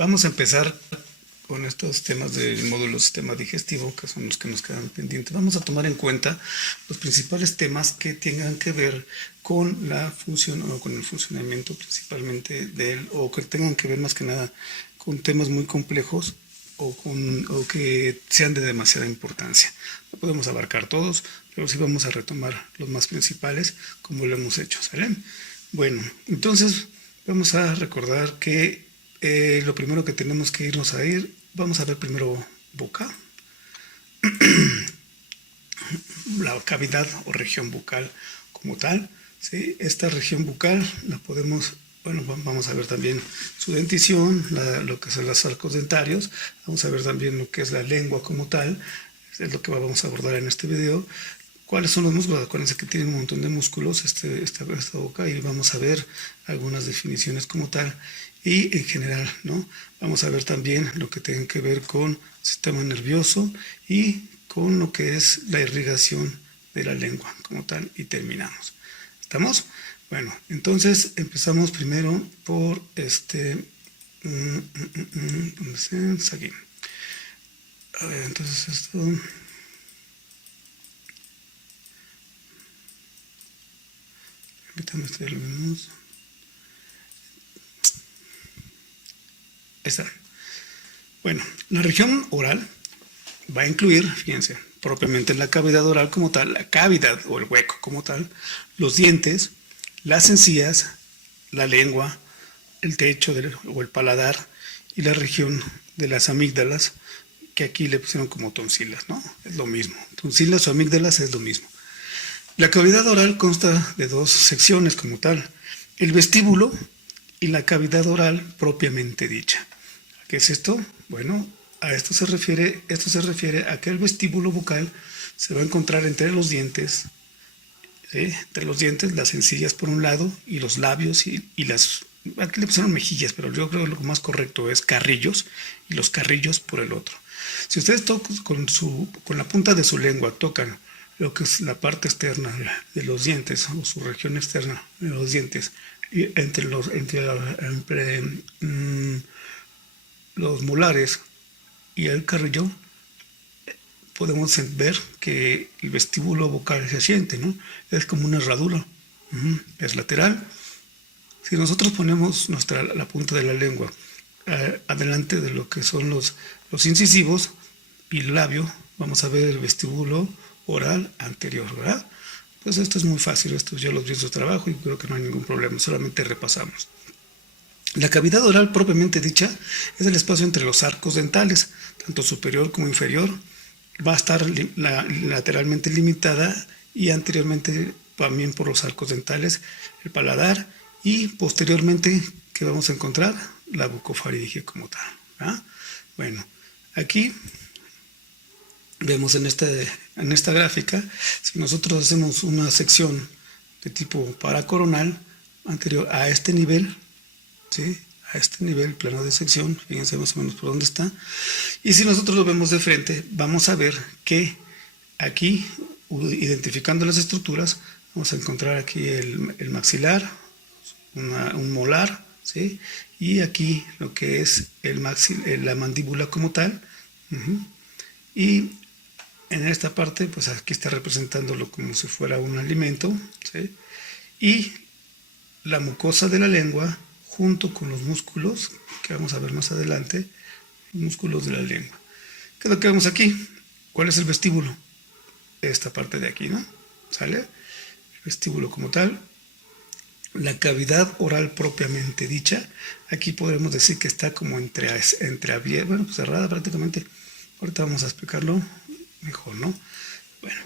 Vamos a empezar con estos temas del módulo sistema digestivo, que son los que nos quedan pendientes. Vamos a tomar en cuenta los principales temas que tengan que ver con la función o con el funcionamiento principalmente o que tengan que ver más que nada con temas muy complejos o que sean de demasiada importancia. No podemos abarcar todos, pero sí vamos a retomar los más principales como lo hemos hecho, ¿sale? Bueno, entonces vamos a recordar que lo primero que tenemos que irnos a ir, vamos a ver primero boca, la cavidad o región bucal como tal, ¿sí? Esta región bucal la podemos, bueno, vamos a ver también su dentición, lo que son los arcos dentarios, vamos a ver también lo que es la lengua como tal, es lo que vamos a abordar en este video. ¿Cuáles son los músculos? Acuérdense que tiene un montón de músculos esta boca y vamos a ver algunas definiciones como tal y en general, ¿no? Vamos a ver también lo que tiene que ver con sistema nervioso y con lo que es la irrigación de la lengua como tal y terminamos. ¿Estamos? Bueno, entonces empezamos primero por ¿dónde está? Aquí. A ver, entonces esto... Permítanme estar luminoso. Está. Bueno, la región oral va a incluir, fíjense, propiamente la cavidad oral como tal, la cavidad o el hueco como tal, los dientes, las encías, la lengua, el techo o el paladar y la región de las amígdalas, que aquí le pusieron como tonsilas, ¿no? Es lo mismo. Tonsilas o amígdalas es lo mismo. La cavidad oral consta de dos secciones como tal, el vestíbulo y la cavidad oral propiamente dicha. ¿Qué es esto? Bueno, esto se refiere a que el vestíbulo bucal se va a encontrar entre los dientes, ¿sí? Entre los dientes, las encías por un lado y los labios y las... Aquí le pusieron mejillas, pero yo creo que lo más correcto es carrillos y los carrillos por el otro. Si ustedes tocan con la punta de su lengua, tocan lo que es la parte externa de los dientes o su región externa de los dientes y entre los molares y el carrillo, podemos ver que el vestíbulo bucal se siente, ¿no? Es como una herradura, es lateral. Si nosotros ponemos la punta de la lengua adelante de lo que son los incisivos y el labio, vamos a ver el vestíbulo oral anterior, ¿verdad? Pues esto es muy fácil, esto ya lo vi en su trabajo y creo que no hay ningún problema, solamente repasamos. La cavidad oral propiamente dicha es el espacio entre los arcos dentales, tanto superior como inferior, va a estar lateralmente limitada y anteriormente también por los arcos dentales, el paladar y posteriormente, ¿qué vamos a encontrar? La bucofaringe como tal, ¿verdad? Bueno, aquí vemos en esta gráfica, si nosotros hacemos una sección de tipo paracoronal anterior a este nivel, ¿sí? A este nivel, plano de sección, fíjense más o menos por dónde está, y si nosotros lo vemos de frente, vamos a ver que aquí, identificando las estructuras, vamos a encontrar aquí el maxilar, un molar, ¿sí? Y aquí lo que es la mandíbula como tal, y en esta parte, pues aquí está representándolo como si fuera un alimento, ¿sí? Y la mucosa de la lengua junto con los músculos, que vamos a ver más adelante, músculos de la lengua. ¿Qué es lo que vemos aquí? ¿Cuál es el vestíbulo? Esta parte de aquí, ¿no? ¿Sale? El vestíbulo como tal. La cavidad oral propiamente dicha, aquí podremos decir que está como entreabierta, bueno, pues cerrada prácticamente. Ahorita vamos a explicarlo mejor, ¿no? Bueno,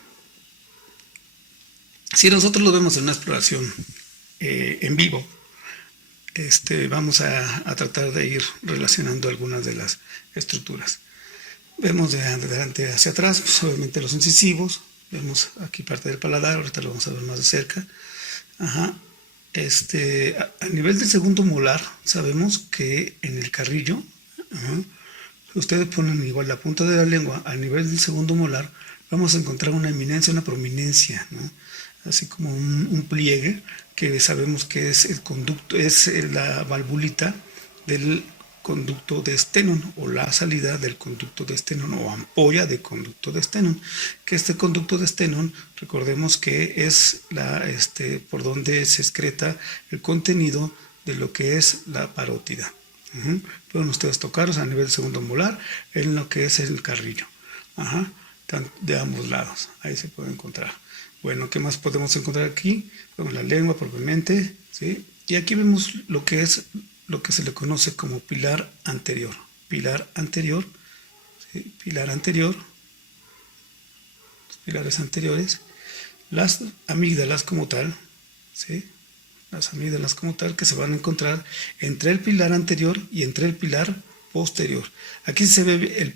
si nosotros lo vemos en una exploración en vivo, vamos a tratar de ir relacionando algunas de las estructuras. Vemos de adelante hacia atrás, pues obviamente los incisivos, vemos aquí parte del paladar, ahorita lo vamos a ver más de cerca. Ajá. A nivel del segundo molar, sabemos que en el carrillo, ustedes ponen igual la punta de la lengua a nivel del segundo molar, vamos a encontrar una eminencia, una prominencia, ¿no? Así como un pliegue que sabemos que es el conducto, es la valvulita del conducto de Stenone o la salida del conducto de Stenone o ampolla de conducto de Stenone, que este conducto de Stenone, recordemos que es por donde se excreta el contenido de lo que es la parótida. Pueden ustedes tocarlos a nivel segundo molar en lo que es el carrillo, de ambos lados, ahí se puede encontrar. Bueno, ¿qué más podemos encontrar aquí? Bueno, la lengua propiamente, ¿sí? Y aquí vemos lo que se le conoce como pilar anterior. Pilar anterior, ¿sí? Pilar anterior, los pilares anteriores, las amígdalas como tal, ¿sí? Las amígdalas como tal que se van a encontrar entre el pilar anterior y entre el pilar posterior. Aquí se ve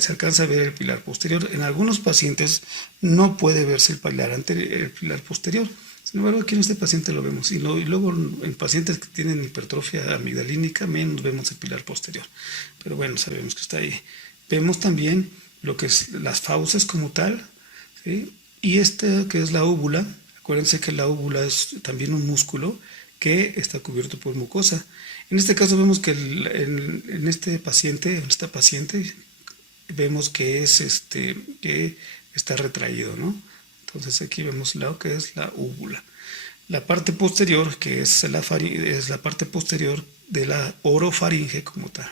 se alcanza a ver el pilar posterior. En algunos pacientes no puede verse el pilar posterior. Sin embargo, aquí en este paciente lo vemos. Y luego en pacientes que tienen hipertrofia amigdalínica, menos vemos el pilar posterior. Pero bueno, sabemos que está ahí. Vemos también lo que es las fauces como tal, ¿sí? Y que es la úvula. Acuérdense que la úvula es también un músculo que está cubierto por mucosa. En este caso vemos que en esta paciente, vemos que que está retraído, ¿no? Entonces aquí vemos lo que es la úvula. La parte posterior, que es la parte posterior de la orofaringe como tal.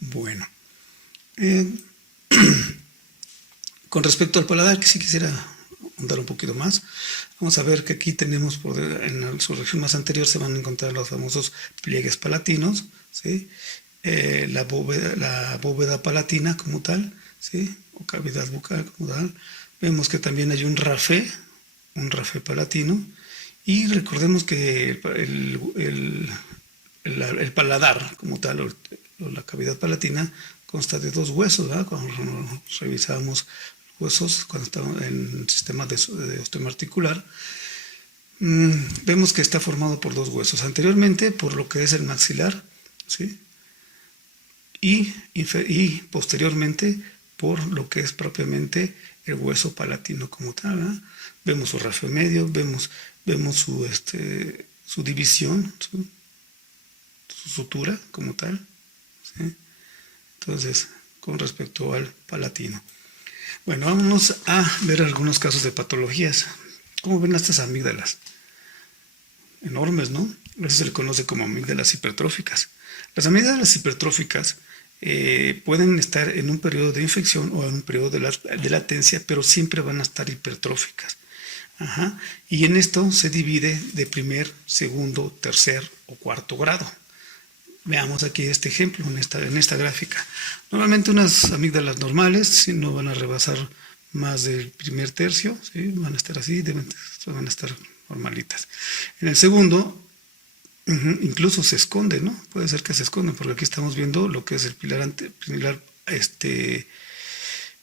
Bueno. Con respecto al paladar, que sí quisiera ahondar un poquito más, vamos a ver que aquí tenemos, en su región más anterior se van a encontrar los famosos pliegues palatinos, ¿sí? La bóveda palatina como tal, ¿sí? O cavidad bucal como tal. Vemos que también hay un rafé palatino, y recordemos que el paladar como tal, o la cavidad palatina, consta de dos huesos, ¿verdad? Cuando revisábamos huesos, cuando estamos en el sistema de osteoma articular, vemos que está formado por dos huesos. Anteriormente, por lo que es el maxilar, ¿sí? Y posteriormente, por lo que es propiamente el hueso palatino como tal, ¿verdad? Vemos su rafio medio, vemos su división, su sutura como tal, ¿sí? Entonces, con respecto al palatino. Bueno, vamos a ver algunos casos de patologías. ¿Cómo ven estas amígdalas? Enormes, ¿no? Eso se le conoce como amígdalas hipertróficas. Las amígdalas hipertróficas pueden estar en un periodo de infección o en un periodo de latencia, pero siempre van a estar hipertróficas. Y en esto se divide de primer, segundo, tercer o cuarto grado. Veamos aquí este ejemplo en esta gráfica. Normalmente unas amígdalas normales no van a rebasar más del primer tercio, ¿sí? Van a estar así, van a estar normalitas. En el segundo, incluso se esconde, ¿no? Puede ser que se escondan, porque aquí estamos viendo lo que es el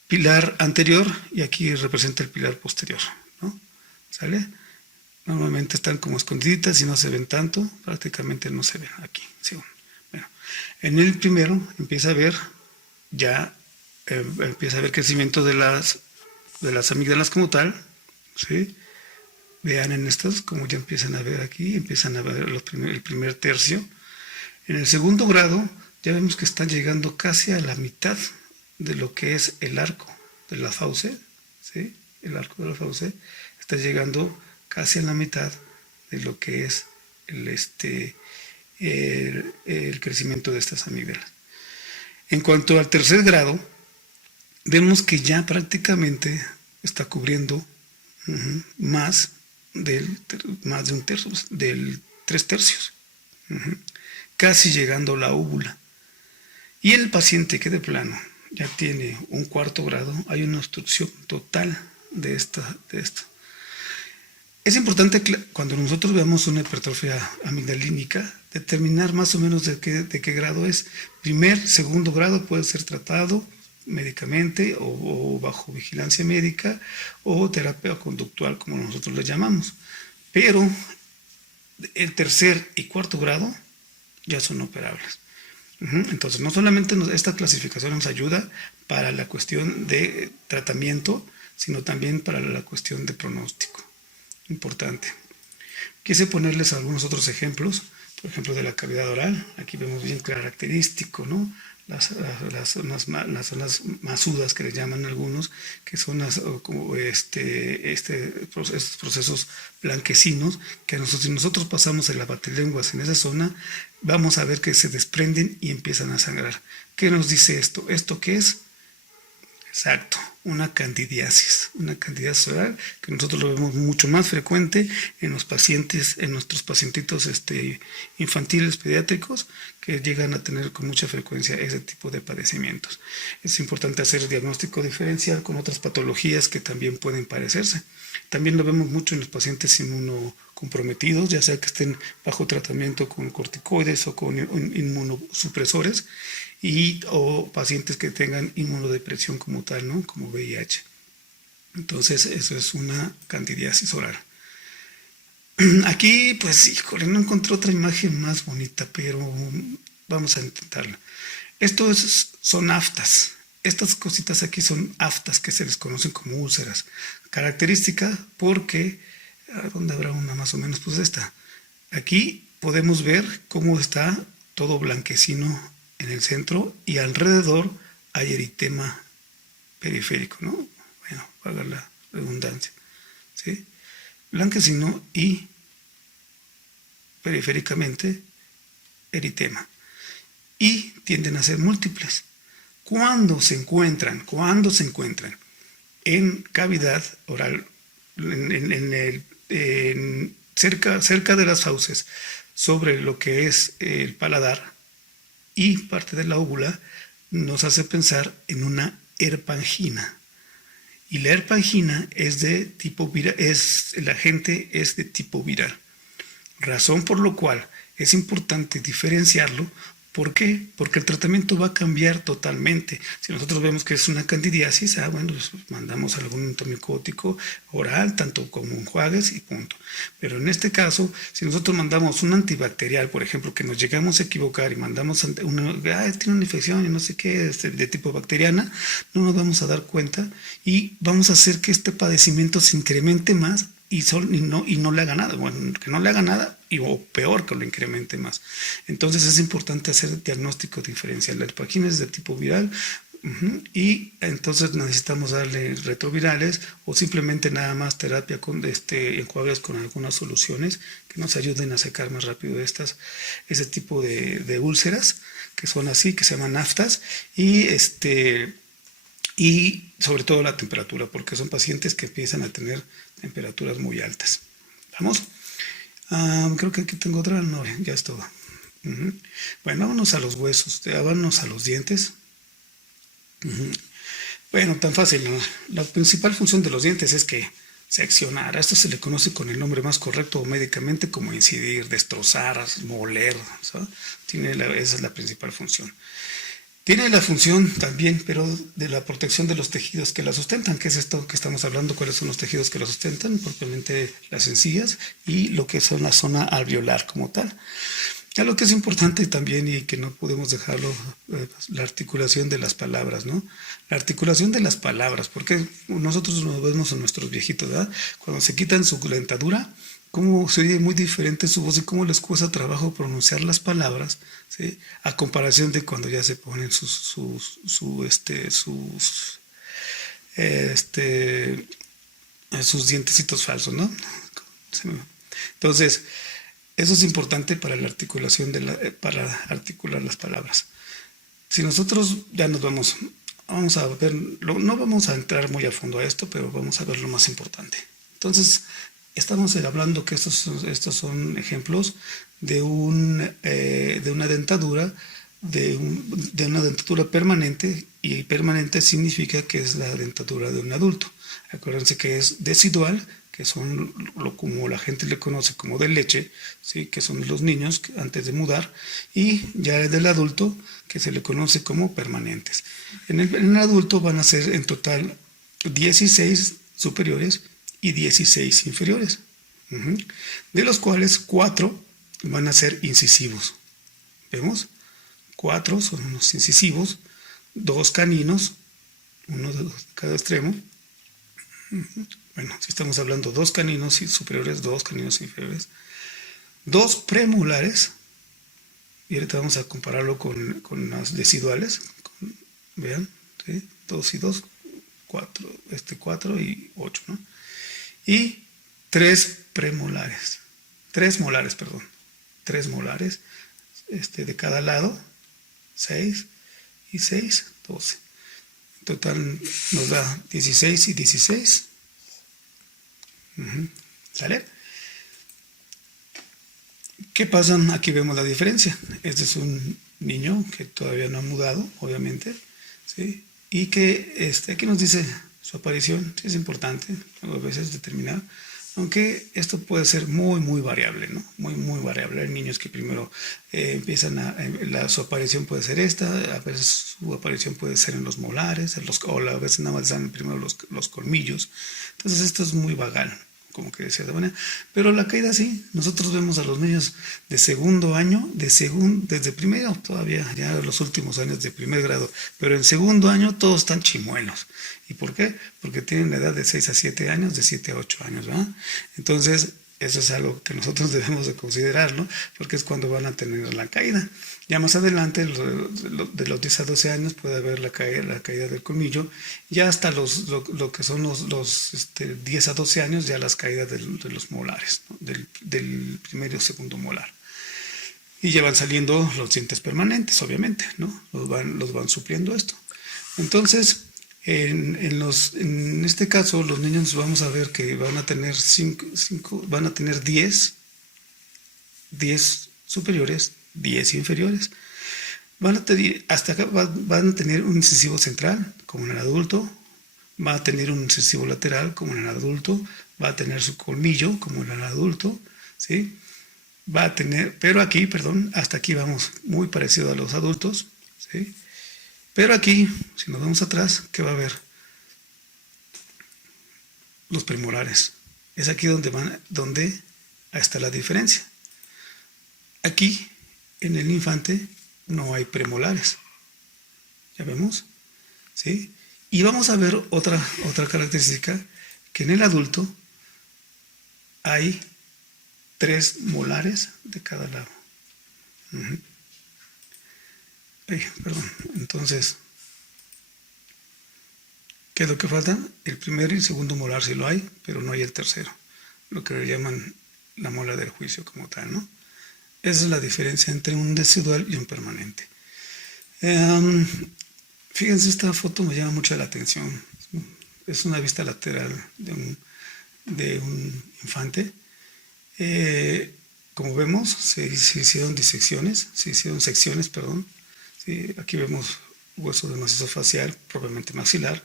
pilar anterior, y aquí representa el pilar posterior, ¿no? ¿Sale? Normalmente están como escondiditas y no se ven tanto, prácticamente no se ven aquí, ¿sí? Bueno, en el primero empieza a ver crecimiento de las amígdalas como tal, ¿sí? Vean en estos como ya empiezan a ver aquí, empiezan a ver el primer tercio. En el segundo grado ya vemos que están llegando casi a la mitad de lo que es el arco de la fauce, ¿sí? El arco de la fauce está llegando casi a la mitad de lo que es el crecimiento de estas amígdalas. En cuanto al tercer grado, vemos que ya prácticamente está cubriendo más de un tercio, del 3/3, casi llegando a la úvula. Y el paciente que de plano ya tiene un cuarto grado, hay una obstrucción total de esto. Es importante cuando nosotros veamos una hipertrofia amigdalínica, determinar más o menos de qué grado es. Primer, segundo grado puede ser tratado médicamente o bajo vigilancia médica o terapia conductual, como nosotros le llamamos. Pero el tercer y cuarto grado ya son operables. Entonces, no solamente esta clasificación nos ayuda para la cuestión de tratamiento, sino también para la cuestión de pronóstico. Importante. Quise ponerles algunos otros ejemplos. por ejemplo, de la cavidad oral. Aquí vemos bien característico, ¿no? Las zonas masudas que le llaman algunos, que son como estos procesos blanquecinos, que si nosotros pasamos el abatelenguas en esa zona, vamos a ver que se desprenden y empiezan a sangrar. ¿Qué nos dice esto? ¿Esto qué es? Exacto, una candidiasis oral, que nosotros lo vemos mucho más frecuente en los pacientes, en nuestros pacientitos infantiles pediátricos, que llegan a tener con mucha frecuencia ese tipo de padecimientos. Es importante hacer diagnóstico diferencial con otras patologías que también pueden parecerse. También lo vemos mucho en los pacientes inmunocomprometidos, ya sea que estén bajo tratamiento con corticoides o con inmunosupresores, o pacientes que tengan inmunodepresión como tal, ¿no? Como VIH. Entonces, eso es una candidiasis oral. Aquí, pues, híjole, no encontré otra imagen más bonita, pero vamos a intentarla. Son aftas. Estas cositas aquí son aftas, que se les conocen como úlceras. Característica porque, ¿dónde habrá una más o menos? Pues esta. Aquí podemos ver cómo está todo blanquecino en el centro y alrededor hay eritema periférico, ¿no? Bueno, valga la redundancia, ¿sí? Blanquecino y periféricamente eritema. Y tienden a ser múltiples. Cuando se encuentran en cavidad oral, cerca de las fauces, sobre lo que es el paladar y parte de la óvula, nos hace pensar en una herpangina. Y la herpangina es de tipo viral, el agente es de tipo viral. Razón por lo cual es importante diferenciarlo. ¿Por qué? Porque el tratamiento va a cambiar totalmente. Si nosotros vemos que es una candidiasis, bueno, pues mandamos algún antimicótico oral, tanto como enjuagues y punto. Pero en este caso, si nosotros mandamos un antibacterial, por ejemplo, que nos llegamos a equivocar y mandamos tiene una infección y no sé qué, de tipo bacteriana, no nos vamos a dar cuenta y vamos a hacer que este padecimiento se incremente más y no le haga nada, bueno, que no le haga nada o peor, que lo incremente más. Entonces es importante hacer diagnóstico diferencial. La herpangina es de tipo viral, y entonces necesitamos darle retrovirales o simplemente nada más terapia con enjuagues con algunas soluciones que nos ayuden a secar más rápido ese tipo de úlceras que son así, que se llaman aftas, y sobre todo la temperatura, porque son pacientes que empiezan a tener temperaturas muy altas. ¿Vamos? Creo que aquí tengo otra. No, ya es todo. Bueno, vámonos a los huesos, vámonos a los dientes. Bueno, tan fácil, ¿no? La principal función de los dientes es que seccionar. A esto se le conoce con el nombre más correcto médicamente como incidir, destrozar, moler, ¿sabes? Esa es la principal función. Tiene la función también, pero de la protección de los tejidos que la sustentan. ¿Qué es esto que estamos hablando? ¿Cuáles son los tejidos que la sustentan? Propiamente las encías y lo que son la zona alveolar como tal. Ya lo que es importante también y que no podemos dejarlo, la articulación de las palabras, ¿no? La articulación de las palabras, porque nosotros nos vemos en nuestros viejitos, ¿verdad? Cuando se quitan su dentadura, cómo se oye muy diferente su voz y cómo les cuesta trabajo pronunciar las palabras, ¿sí? A comparación de cuando ya se ponen sus dientecitos falsos, ¿no? Entonces, eso es importante para la articulación para articular las palabras. Si nosotros ya vamos a ver, no vamos a entrar muy a fondo a esto, pero vamos a ver lo más importante. Entonces, estamos hablando que estos son ejemplos de una dentadura, de una dentadura permanente, y permanente significa que es la dentadura de un adulto. Acuérdense que es decidual, que son como la gente le conoce como de leche, ¿sí? Que son los niños antes de mudar, y ya del adulto, que se le conoce como permanentes. En el adulto van a ser en total 16 superiores y 16 inferiores, de los cuales 4 van a ser incisivos. ¿Vemos? 4 son unos incisivos, 2 caninos, uno de cada extremo. Bueno, si estamos hablando 2 caninos superiores, 2 caninos inferiores, 2 premolares, y ahorita vamos a compararlo con las deciduales. Vean, ¿sí? 2 y 2, 4, 4 y 8, ¿no? Y 3 premolares, 3 molares, perdón, 3 molares de cada lado, 6 y 6, 12. En total nos da 16 y 16. ¿Sale? ¿Qué pasa? Aquí vemos la diferencia. Este es un niño que todavía no ha mudado, obviamente, ¿sí? Y que aquí nos dice su aparición. Sí, es importante a veces determinar, aunque esto puede ser muy, muy variable, ¿no? Muy, muy variable. Hay niños que primero su aparición puede ser esta, a veces su aparición puede ser en los molares, o a veces nada más salen primero los colmillos. Entonces esto es muy vagal, como que decía de manera. Pero la caída sí, nosotros vemos a los niños de segundo año, desde primero todavía, ya los últimos años de primer grado, pero en segundo año todos están chimuelos. ¿Y por qué? Porque tienen la edad de 6 a 7 años, de 7 a 8 años, ¿verdad? Entonces, eso es algo que nosotros debemos de considerarlo, porque es cuando van a tener la caída. Ya más adelante, de los 10 a 12 años, puede haber la caída del colmillo. Ya hasta lo que son los 10 a 12 años, ya las caídas de los molares, ¿no? del primero y segundo molar. Y ya van saliendo los dientes permanentes, obviamente, ¿no? Los van supliendo esto. Entonces, en este caso, los niños vamos a ver que van a tener 10 superiores, 10 inferiores. Hasta acá van a tener un incisivo central, como en el adulto, va a tener un incisivo lateral, como en el adulto, va a tener su colmillo, como en el adulto, ¿sí? Va a tener, pero aquí, perdón, hasta aquí vamos muy parecido a los adultos, ¿sí? Pero aquí, si nos vamos atrás, ¿qué va a haber? Los premolares. Es aquí donde está la diferencia. Aquí, en el infante, no hay premolares. ¿Ya vemos? ¿Sí? Y vamos a ver otra característica, que en el adulto hay 3 molares de cada lado. Perdón. Entonces, ¿qué es lo que falta? El primer y el segundo molar sí lo hay, pero no hay el tercero, lo que le llaman la mola del juicio como tal, ¿no? Esa es la diferencia entre un decidual y un permanente. Fíjense, esta foto me llama mucho la atención. Es una vista lateral de un infante. Como vemos, se hicieron secciones, perdón. Sí, aquí vemos hueso de macizo facial, propiamente maxilar,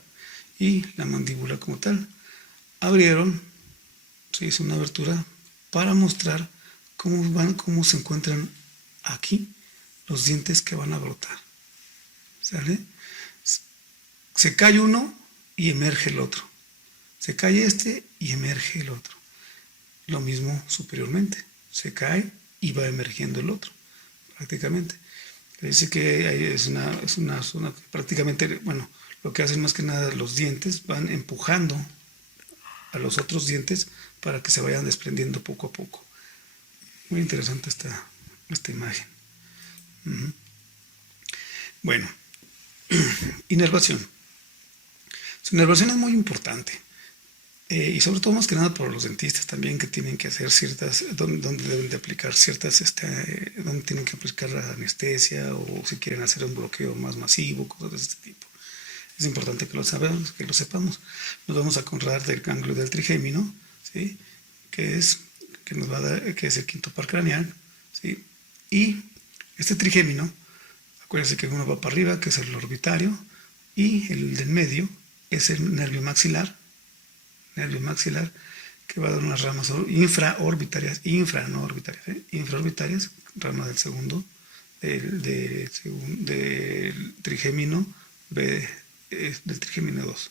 y la mandíbula como tal. Abrieron, se hizo una abertura para mostrar cómo se encuentran aquí los dientes que van a brotar. ¿Sale? Se cae uno y emerge el otro. Se cae este y emerge el otro. Lo mismo superiormente. Se cae y va emergiendo el otro, prácticamente. Dice que es una zona prácticamente, bueno, lo que hacen más que nada los dientes van empujando a los otros dientes para que se vayan desprendiendo poco a poco. Muy interesante esta imagen. Bueno, inervación. Su inervación es muy importante. Y sobre todo más que nada por los dentistas también, que tienen que hacer donde deben de aplicar donde tienen que aplicar la anestesia, o si quieren hacer un bloqueo más masivo, cosas de este tipo. Es importante que lo sepamos. Nos vamos a acordar del ganglio del trigémino, ¿sí? que es el quinto par craneal, ¿sí? Y este trigémino, acuérdense que uno va para arriba, que es el orbitario, y el del medio es el nervio maxilar, que va a dar unas ramas infraorbitarias, infraorbitarias, rama del segundo, del trigémino del trigémino 2.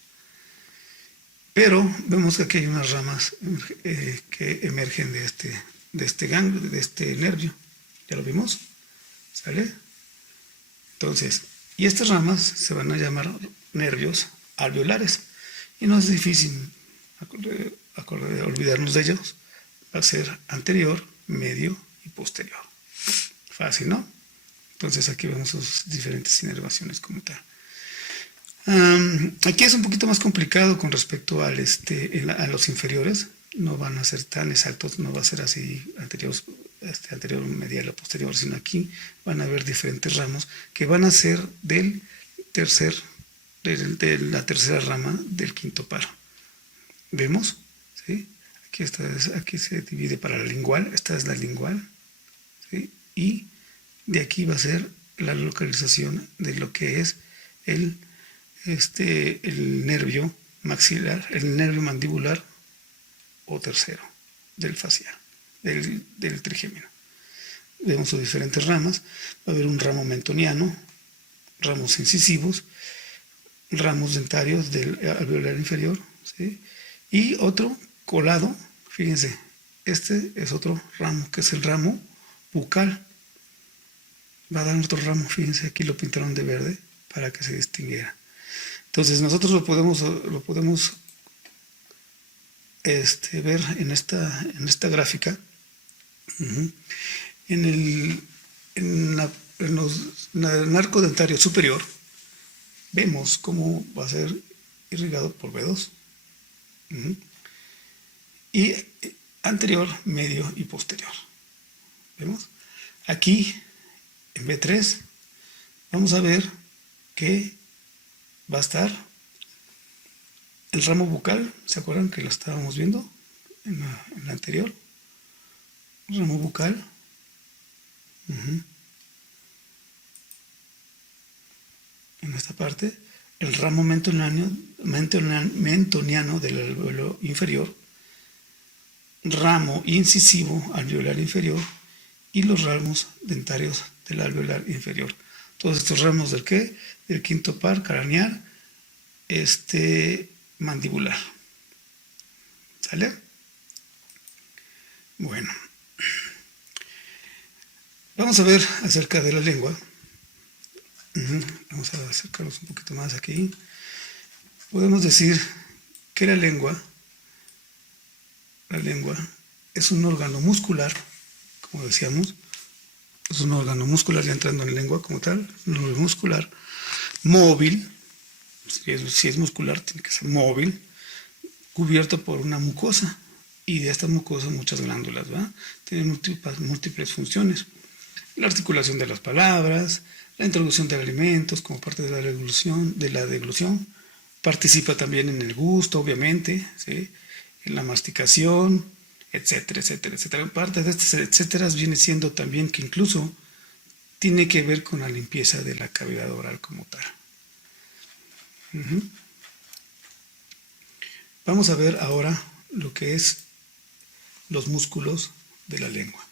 Pero vemos que aquí hay unas ramas que emergen de este ganglio, de este nervio. ¿Ya lo vimos? ¿Sale? Entonces, y estas ramas se van a llamar nervios alveolares. Y no es difícil olvidarnos de ellos. Va a ser anterior, medio y posterior. Fácil, ¿no? Entonces aquí vemos sus diferentes inervaciones como tal. Aquí es un poquito más complicado con respecto a los inferiores. No van a ser tan exactos, no va a ser así anterior, medial o posterior, sino aquí van a haber diferentes ramos que van a ser de la tercera rama del quinto par. ¿Vemos? ¿Sí? Aquí se divide para la lingual, esta es la lingual, ¿sí? Y de aquí va a ser la localización de lo que es el nervio maxilar, el nervio mandibular o tercero del facial, del trigémino. Vemos sus diferentes ramas. Va a haber un ramo mentoniano, ramos incisivos, ramos dentarios del alveolar inferior, ¿sí? Y otro colado, fíjense, este es otro ramo, que es el ramo bucal. Va a dar otro ramo, fíjense, aquí lo pintaron de verde para que se distinguiera. Entonces nosotros lo podemos ver en esta gráfica. En el arco dentario superior vemos cómo va a ser irrigado por B2. Y anterior, medio y posterior. ¿Vemos? Aquí, en B3, vamos a ver que va a estar el ramo bucal. ¿Se acuerdan que lo estábamos viendo en la anterior? Ramo bucal. En esta parte, el ramo mentoniano del alveolo inferior, ramo incisivo alveolar inferior y los ramos dentarios del alveolar inferior. Todos estos ramos del ¿qué? Del quinto par craneal mandibular. ¿Sale? Bueno. Vamos a ver acerca de la lengua. Vamos a acercarnos un poquito más aquí. Podemos decir que la lengua es un órgano muscular, como decíamos. Es un órgano muscular, ya entrando en la lengua como tal, un órgano muscular, móvil, si es muscular tiene que ser móvil, cubierto por una mucosa, y de esta mucosa muchas glándulas, ¿va? Tiene múltiples funciones. La articulación de las palabras, la introducción de alimentos como parte de la deglución, participa también en el gusto, obviamente, ¿sí? En la masticación, etcétera, etcétera, etcétera. Parte de estas etcétera viene siendo también que incluso tiene que ver con la limpieza de la cavidad oral como tal. Vamos a ver ahora lo que es los músculos de la lengua.